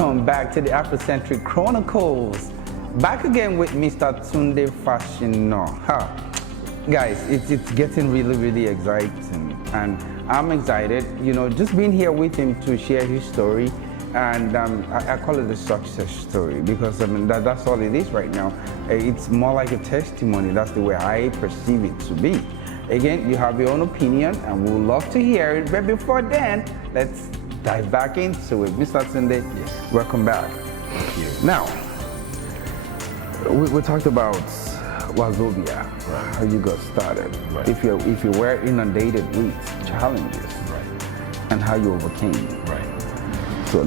Welcome back to the Afrocentrik Chronicles. Back again with Mr. Tunde FASINA. Guys, it's getting really exciting, and I'm excited, you know, just being here with him to share his story. And I call it a success story because I mean that's all it is right now. It's more like a testimony. That's the way I perceive it to be. Again, you have your own opinion and we'll love to hear it. But before then, let's dive back into it. Mr. Tunde, yes. Welcome back. Thank you. Now, we talked about WAZOBIA, right. How you got started. Right. If you were inundated with challenges, right. And how you overcame it. Right. So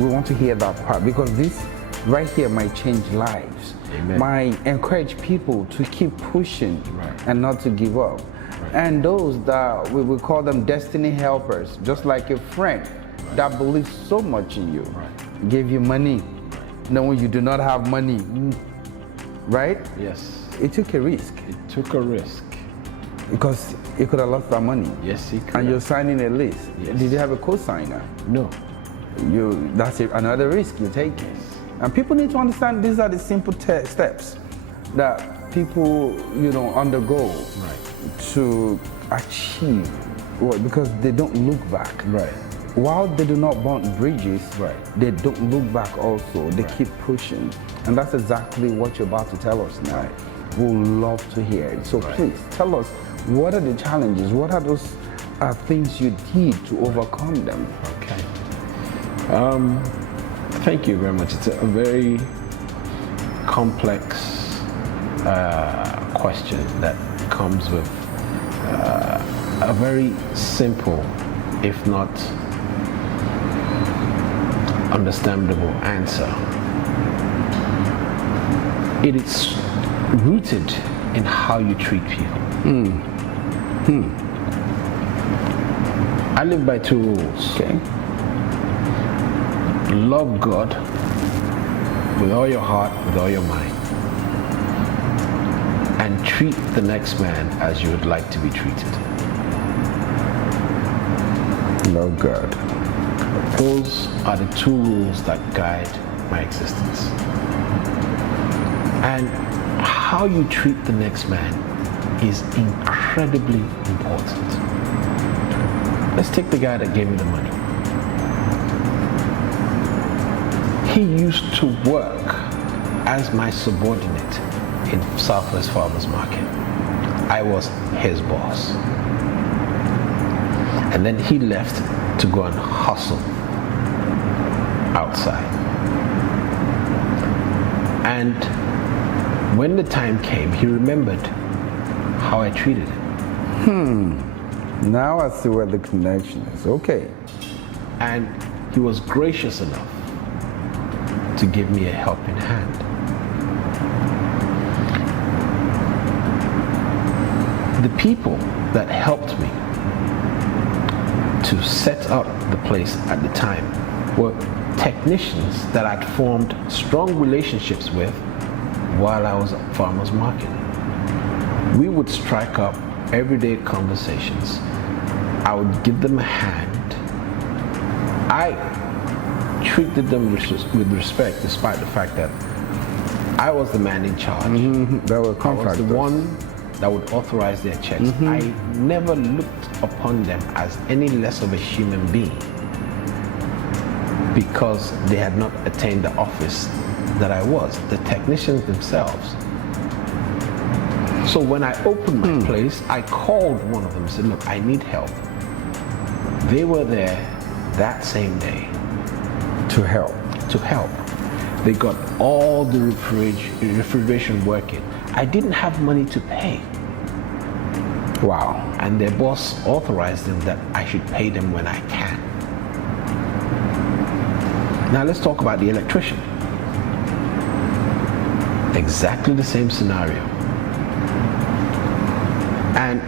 we want to hear that part, because this right here might change lives. Amen. Might encourage people to keep pushing, right. And not to give up. Right. And those that we call them destiny helpers, just like a friend that believes so much in you, right. Gave you money, knowing you do not have money, right? Yes. It took a risk. It took a risk. Because you could have lost that money. Yes, he could. And you're signing a list. Yes. Did you have a co-signer? No. That's another risk you're taking. Yes. And people need to understand these are the simple steps that people, you know, undergo, right. To achieve, because they don't look back. Right. While they do not burn bridges, right. They don't look back also. They right. keep pushing. And that's exactly what you're about to tell us now. Right. We'll love to hear it. So right. Please tell us, what are the challenges? What are those things you did to overcome them? Okay. Thank you very much. It's a very complex question that comes with a very simple, if not understandable answer. It is rooted in how you treat people. I live by two rules. Okay. Love God with all your heart, with all your mind, and treat the next man as you would like to be treated. Love God. Those are the two rules that guide my existence. And how you treat the next man is incredibly important. Let's take the guy that gave me the money. He used to work as my subordinate in Southwest Farmers Market. I was his boss. And then he left to go and hustle outside. And when the time came, he remembered how I treated him. Now I see where the connection is. Okay. And he was gracious enough to give me a helping hand. The people that helped me to set up the place at the time were technicians that I'd formed strong relationships with while I was at Farmers Market. We would strike up everyday conversations. I would give them a hand. I treated them with respect, despite the fact that I was the man in charge. That were I was the one that would authorize their checks. I never looked upon them as any less of a human being because they had not attained the office that I was, the technicians themselves. So when I opened my place, I called one of them and said, look, I need help. They were there that same day. To help. To help. They got all the refrigeration working. I didn't have money to pay. Wow. And their boss authorized them that I should pay them when I can. Now let's talk about the electrician. Exactly the same scenario. And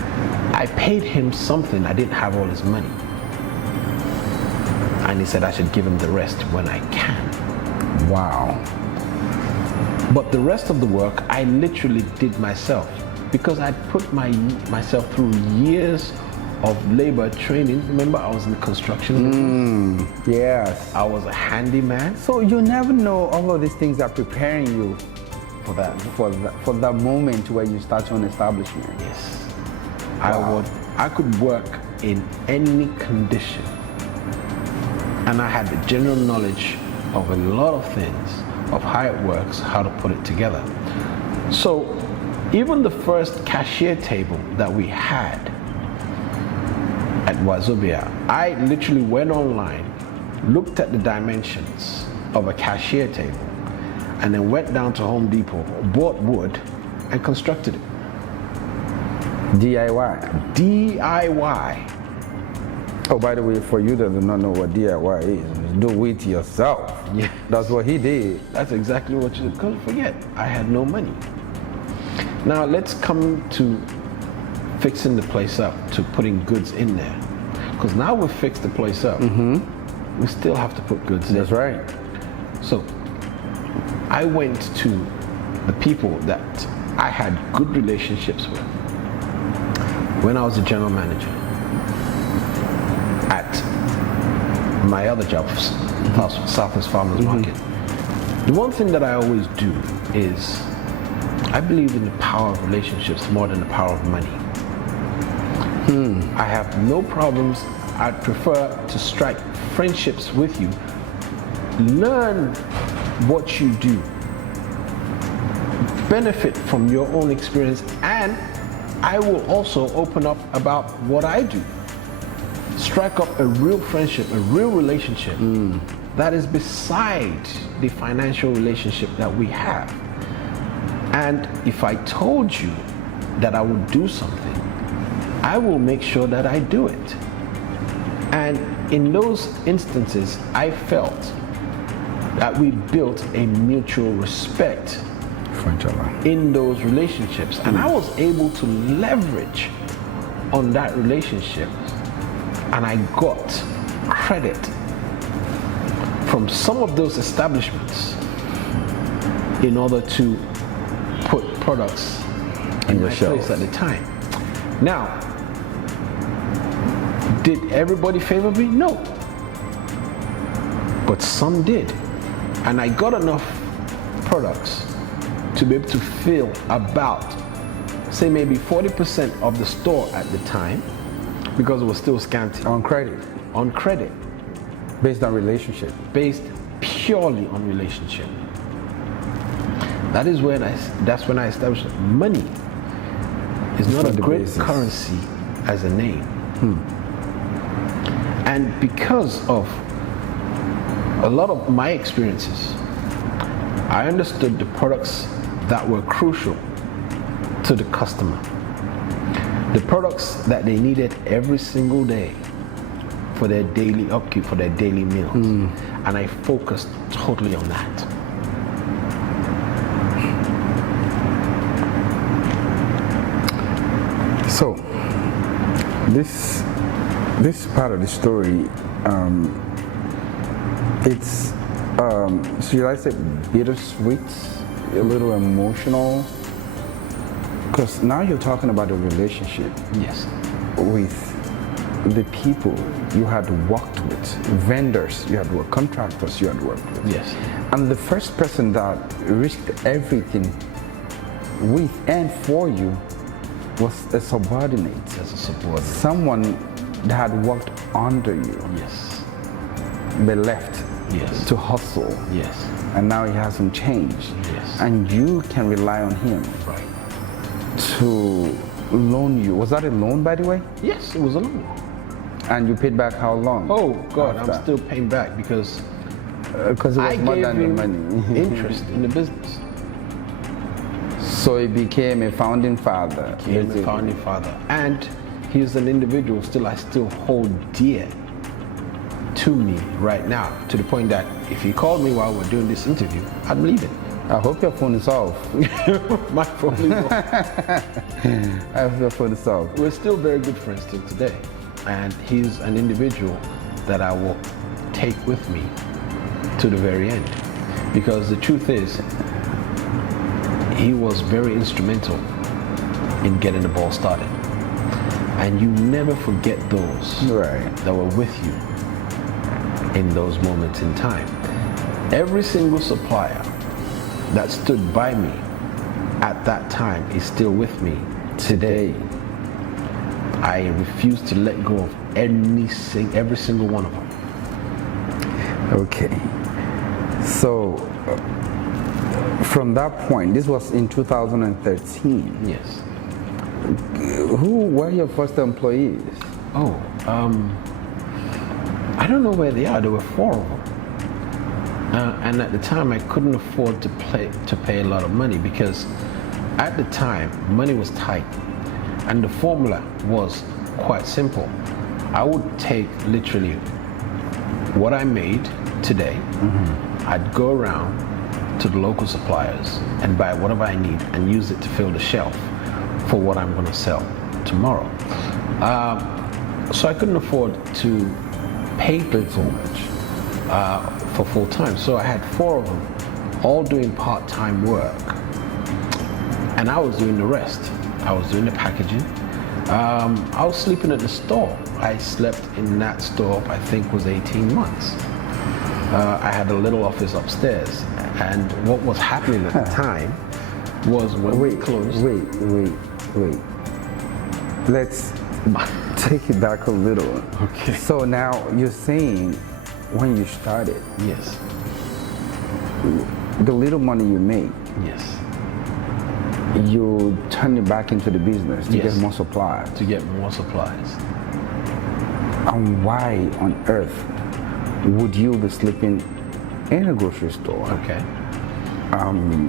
I paid him something. I didn't have all his money. And he said I should give him the rest when I can. Wow. But the rest of the work I literally did myself because I'd put myself through years of labor training. Remember, I was in the construction business. Yes. I was a handyman. So you never know, all of these things are preparing you For that. for that moment where you start your own establishment. Yes. Wow. I could work in any condition. And I had the general knowledge of a lot of things, of how it works, how to put it together. So even the first cashier table that we had at WAZOBIA, I literally went online, looked at the dimensions of a cashier table, and then went down to Home Depot, bought wood, and constructed it. DIY. DIY. Oh, by the way, for you that do not know what DIY is, do it yourself. Yeah. That's what he did. That's exactly what you couldn't forget. I had no money. Now let's come to fixing the place up, to putting goods in there. Because now we've fixed the place up, we still have to put goods in. That's right. So I went to the people that I had good relationships with when I was a general manager at my other jobs, Southwest Farmers Market. The one thing that I always do is I believe in the power of relationships more than the power of money. I have no problems. I'd prefer to strike friendships with you, learn what you do, benefit from your own experience, and I will also open up about what I do. Strike up a real friendship, a real relationship that is beside the financial relationship that we have. And if I told you that I would do something, I will make sure that I do it. And in those instances, I felt that we built a mutual respect in those relationships. And I was able to leverage on that relationship, and I got credit from some of those establishments in order to put products in my place at the time. Now, did everybody favor me? No. But some did. And I got enough products to be able to fill about, say maybe 40% of the store at the time, because it was still scanty. On credit. On credit. Based on relationship. Based purely on relationship. That's when I established that money is not a great currency as a name. And because of a lot of my experiences, I understood the products that were crucial to the customer. The products that they needed every single day for their daily upkeep, for their daily meals. And I focused totally on that. So, this part of the story, it's, should I say bittersweet, a little emotional? Because now you're talking about a relationship. Yes. With the people you had worked with, vendors you had worked, contractors you had worked with. Yes. And the first person that risked everything with and for you was a subordinate. As a subordinate. Someone that had worked under you. Yes. But left to hustle. Yes. And now he hasn't changed. Yes. And you can rely on him. Right. To loan you. Was that a loan, by the way? Yes, it was a loan. And you paid back how long? Oh God, after? I'm still paying back because it was more gave than him the money. interest in the business. So he became a founding father. Became a founding father, and he's an individual I still hold dear to me right now, to the point that if he called me while we're doing this interview, I'd believe it. I hope your phone is off. My phone is off. I hope your phone is off. We're still very good friends till today, and he's an individual that I will take with me to the very end, because the truth is, he was very instrumental in getting the ball started. And you never forget those Right. that were with you in those moments in time. Every single supplier that stood by me at that time is still with me today. I refuse to let go of every single one of them. Okay. So from that point, this was in 2013. Yes. Who were your first employees? Oh, I don't know where they are. There were 4 of them. And at the time, I couldn't afford to pay a lot of money because at the time, money was tight. And the formula was quite simple. I would take literally what I made today. I'd go around to the local suppliers and buy whatever I need and use it to fill the shelf for what I'm going to sell tomorrow. So I couldn't afford to pay so much for full time. So I had 4 of them all doing part-time work. And I was doing the rest. I was doing the packaging. I was sleeping at the store. I slept in that store, I think was 18 months. I had a little office upstairs. And what was happening at the time was when we closed. Wait. Let's take it back a little. Okay. So now you're saying when you started, Yes. the little money you made, Yes. you turn it back into the business to Yes. get more supplies. To get more supplies. And why on earth would you be sleeping in a grocery store? Okay.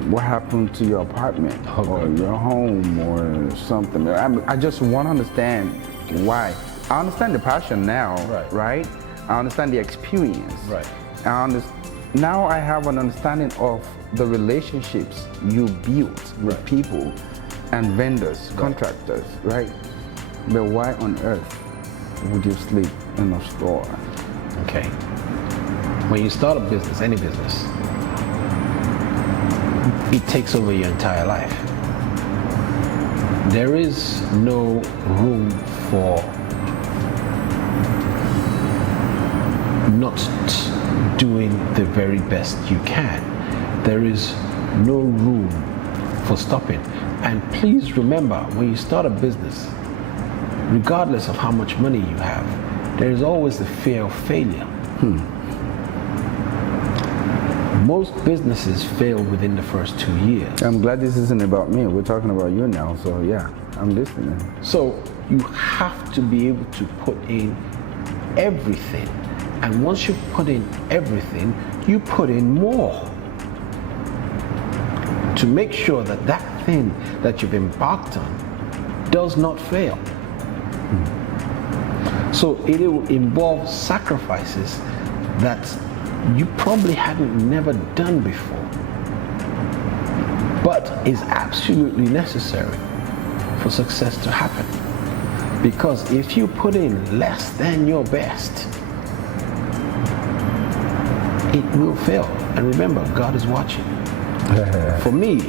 What happened to your apartment or your home or something? I just want to understand why. I understand the passion now, right? I understand the experience. Right. Now I have an understanding of the relationships you built with people and vendors, contractors, right? But why on earth would you sleep in a store? Okay. When you start a business, any business, it takes over your entire life. There is no room for not doing the very best you can. There is no room for stopping. And please remember, when you start a business, regardless of how much money you have, there is always the fear of failure. Most businesses fail within the first 2 years. I'm glad this isn't about me. We're talking about you now, so yeah, I'm listening. So you have to be able to put in everything. And once you put in everything, you put in more to make sure that that thing that you've embarked on does not fail. So it will involve sacrifices that you probably hadn't never done before, but is absolutely necessary for success to happen. Because if you put in less than your best, it will fail. And remember, God is watching. For me,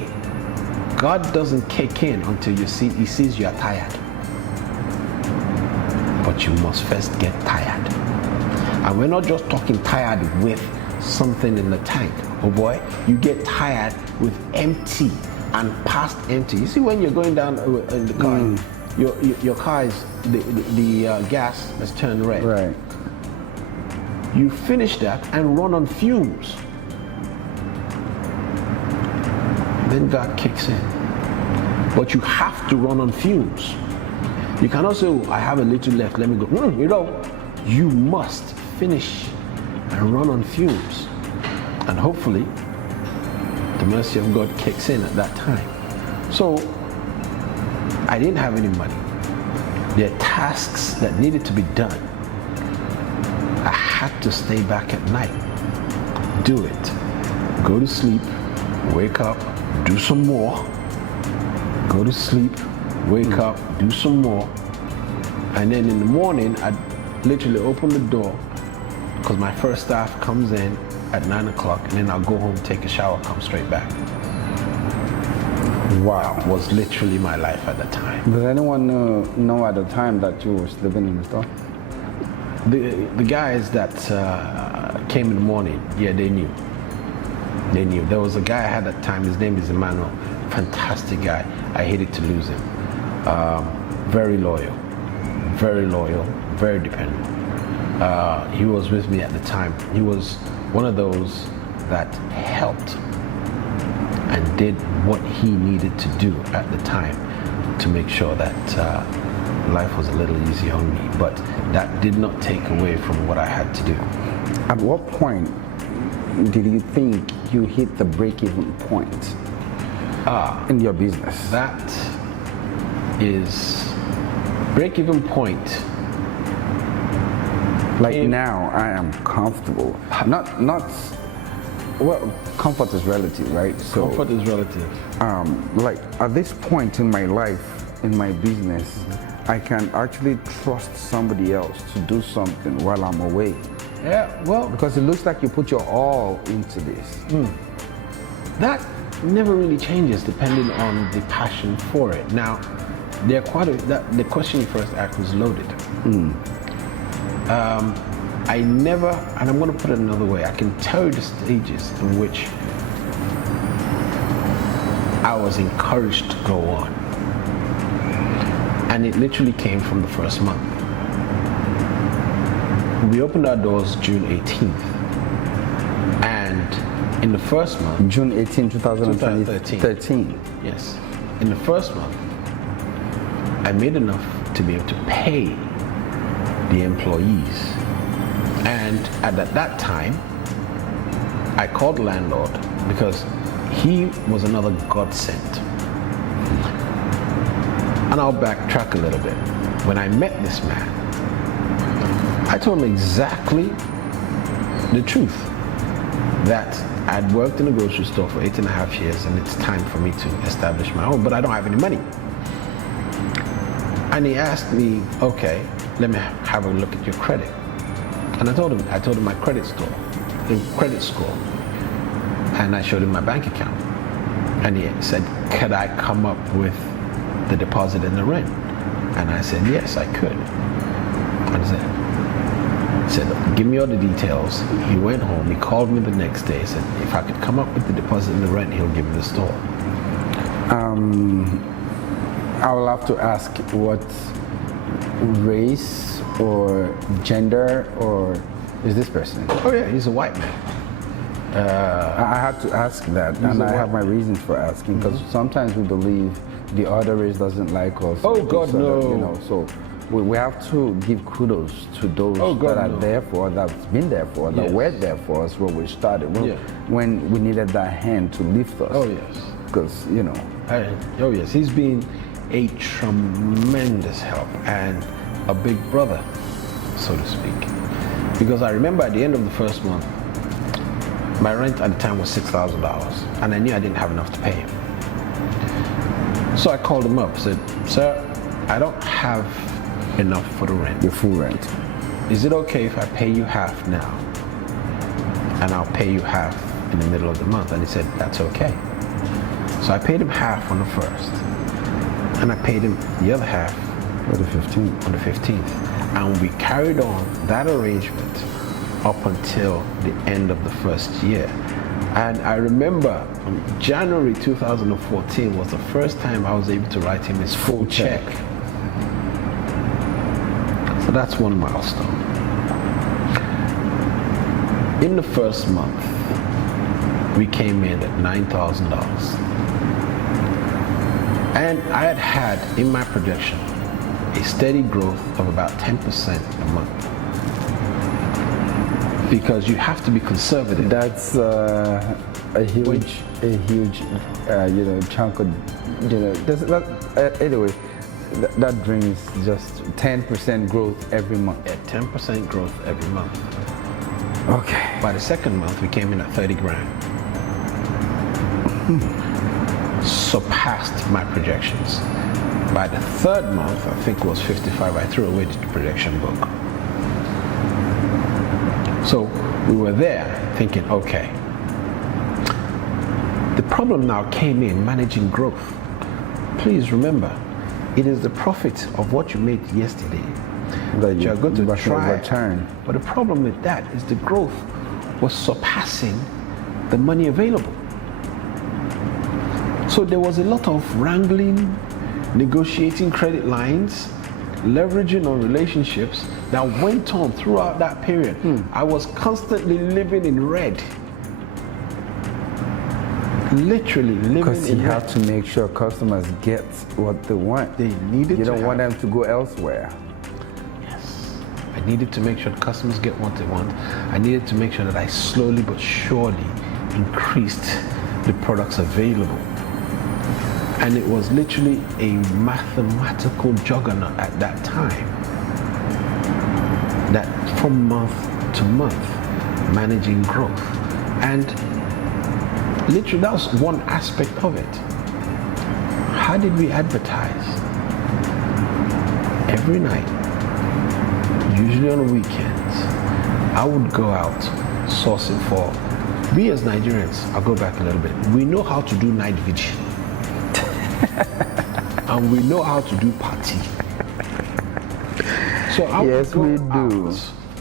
God doesn't kick in until He sees you are tired. But you must first get tired. And we're not just talking tired with something in the tank. Oh boy, you get tired with empty and past empty. You see, when you're going down in the car, your car is, the gas has turned red. Right. You finish that and run on fumes. Then God kicks in. But you have to run on fumes. You cannot say, oh, I have a little left, let me go. You know, you must finish and run on fumes. And hopefully, the mercy of God kicks in at that time. So, I didn't have any money. There are tasks that needed to be done. I had to stay back at night, do it, go to sleep, wake up, do some more, go to sleep, wake up, do some more, and then in the morning, I'd literally open the door because my first staff comes in at 9 o'clock, and then I'll go home, take a shower, come straight back. Wow. Was literally my life at the time. Does anyone know at the time that you were sleeping in the store? The guys that came in the morning, yeah, they knew. They knew. There was a guy I had at the time, his name is Emmanuel. Fantastic guy. I hated to lose him. Very loyal, very dependent. He was with me at the time. He was one of those that helped and did what he needed to do at the time to make sure that life was a little easier on me. But that did not take away from what I had to do. At what point did you think you hit the break-even point in your business? That is break-even point. Like now, I am comfortable. Well, comfort is relative, right? So, Comfort is relative. like at this point in my life, in my business, I can actually trust somebody else to do something while I'm away. Yeah, well, Because it looks like you put your all into this. that never really changes depending on the passion for it. Now, there are the question you first asked was loaded. I never, and I'm going to put it another way, I can tell you the stages in which I was encouraged to go on. And it literally came from the first month. We opened our doors June 18th. And in the first month, June 18, 2013. yes, in the first month, I made enough to be able to pay the employees. And at that time, I called the landlord because he was another godsend. And I'll backtrack a little bit. When I met this man, I told him exactly the truth, that I'd worked in a grocery store for 8.5 years and it's time for me to establish my own, but I don't have any money. And he asked me, okay, let me have a look at your credit. And I told him my credit score, and I showed him my bank account. And he said, could I come up with the deposit and the rent? And I said, yes, I could. And he said, give me all the details. He went home, he called me the next day, he said, if I could come up with the deposit and the rent, he'll give me the store. I will have to ask what race or gender or is this person? Oh yeah, he's a white man. I had to ask that, and I have my reasons for asking, because sometimes we believe the other race doesn't like us. Oh God, no. You know, so we have to give kudos to those that are there for, that's been there for, that were there for us when we started, when we needed that hand to lift us. Oh yes. Because, you know. Oh yes, he's been a tremendous help and a big brother, so to speak. Because I remember at the end of the first month, my rent at the time was $6,000, and I knew I didn't have enough to pay him. So I called him up, said, sir, I don't have enough for the rent. Your full rent. Is it okay if I pay you half now, and I'll pay you half in the middle of the month? And he said, that's okay. So I paid him half on the first, and I paid him the other half on the 15th. On the 15th. And we carried on that arrangement up until the end of the first year. And I remember January 2014 was the first time I was able to write him his full check. So that's one milestone. In the first month, we came in at $9,000. And I had in my projection a steady growth of about 10% a month. Because you have to be conservative. That's a huge, chunk of, anyway, that brings just 10% growth every month. Yeah, 10% growth every month. Okay. By the second month, we came in at 30 grand. Surpassed my projections. By the third month, I think it was 55, I threw away the projection book. So we were there thinking, okay, The problem now came in managing growth. Please remember, it is the profit of what you made yesterday that you are going to try. Return. But the problem with that is the growth was surpassing the money available. So there was a lot of wrangling, negotiating credit lines, leveraging on relationships that went on throughout that period. I was constantly living in red. Literally living in red. Because you have to make sure customers get what they want. They needed You to don't want them to go elsewhere. Yes. I needed to make sure the customers get what they want. I needed to make sure that I slowly but surely increased the products available. And it was literally a mathematical juggernaut at that time. That from month to month, managing growth. And literally that was one aspect of it. How did we advertise? Every night, usually on the weekends, I would go out sourcing for, we as Nigerians, I'll go back a little bit, we know how to do night vigil. And we know how to do party. So I would go out,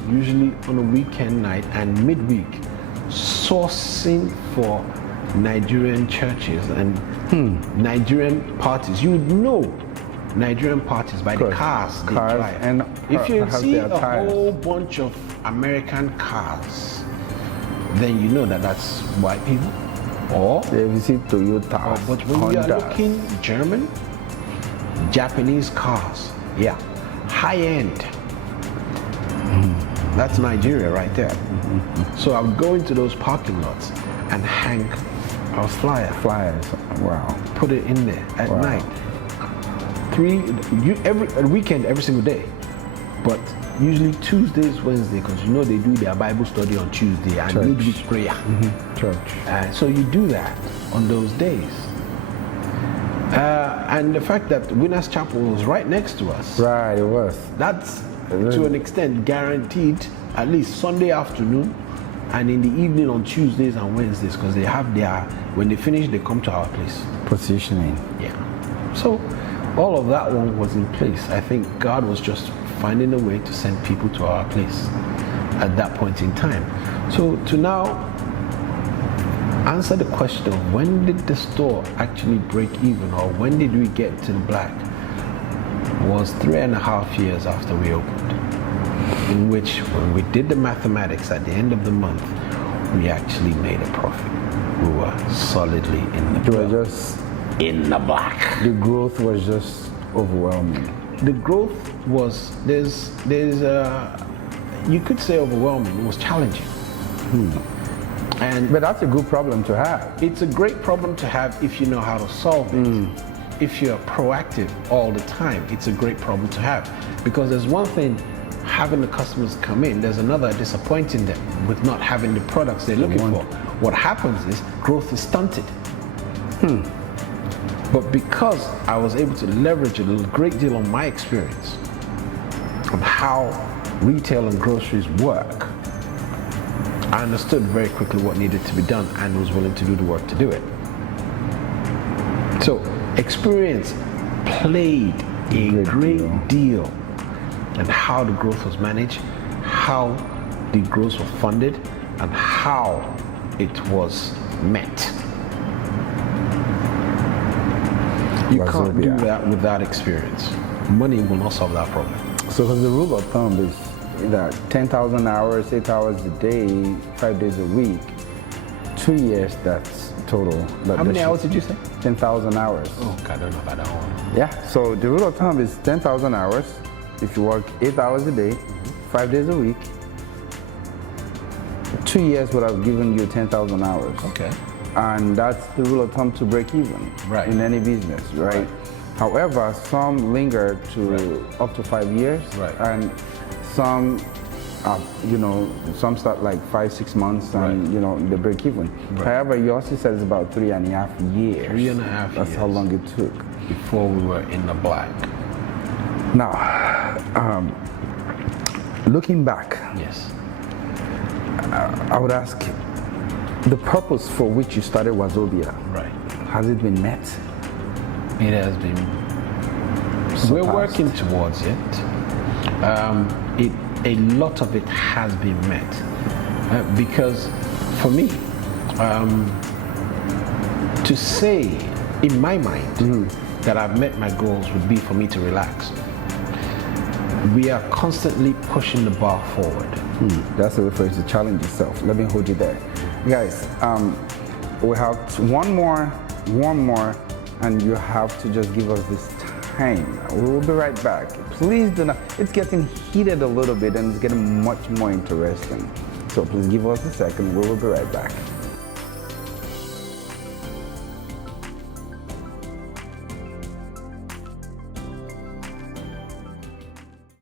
usually on a weekend night and midweek, sourcing for Nigerian churches and Nigerian parties. You would know Nigerian parties by the cars they drive. And if you see a whole bunch of American cars, then you know that that's white people. Or they visit Toyota. But when you are looking German, Japanese cars, yeah, high end. That's Nigeria right there. So I would go into those parking lots and hang a Flyers. Wow. Put it in there at night. Every weekend, every single day. But usually Tuesdays, Wednesday, because you know they do their Bible study on Tuesday and midweek prayer. Church. So you do that on those days. And the fact that Winners Chapel was right next to us. Right, it was. That's to an extent guaranteed at least Sunday afternoon and in the evening on Tuesdays and Wednesdays, because they have when they finish, they come to our place. Positioning. Yeah. So all of that one was in place. I think God was just finding a way to send people to our place at that point in time. So to now answer the question of when did the store actually break even, or when did we get to the black, was 3.5 years after we opened, in which when we did the mathematics at the end of the month, we actually made a profit. We were solidly in the black. You were just in the black. The growth was just overwhelming. The growth was, you could say overwhelming. It was challenging. But that's a good problem to have. It's a great problem to have if you know how to solve it. If you're proactive all the time, it's a great problem to have. Because there's one thing having the customers come in, there's another disappointing them with not having the products they're looking for. What happens is growth is stunted. But because I was able to leverage a great deal on my experience on how retail and groceries work, I understood very quickly what needed to be done and was willing to do the work to do it. So experience played a great deal in how the growth was managed, how the growth was funded, and how it was met. You can't do that without experience. Money will not solve that problem. So the rule of thumb is that 10,000 hours, 8 hours a day, 5 days a week, 2 years, that's total. How many hours did you say? 10,000 hours. Oh, God, I don't know about that one. Yeah, so the rule of thumb is 10,000 hours. If you work 8 hours a day, 5 days a week, 2 years would have given you 10,000 hours. Okay. And that's the rule of thumb to break even in any business, right? However, some linger to up to 5 years, and some, some start like 5-6 months, and they break even. However, you also said it's about 3.5 years. 3.5 years. That's how long it took before we were in the black. Now, looking back, yes, I would ask, the purpose for which you started WAZOBIA, Right. has it been met? It has been. We're working towards it. A lot of it has been met because, for me, to say in my mind that I've met my goals would be for me to relax. We are constantly pushing the bar forward. That's a way for you to challenge yourself. Let me hold you there. Guys, we have one more, and you have to just give us this time. We will be right back. Please do not, it's getting heated a little bit and it's getting much more interesting. So please give us a second, we will be right back.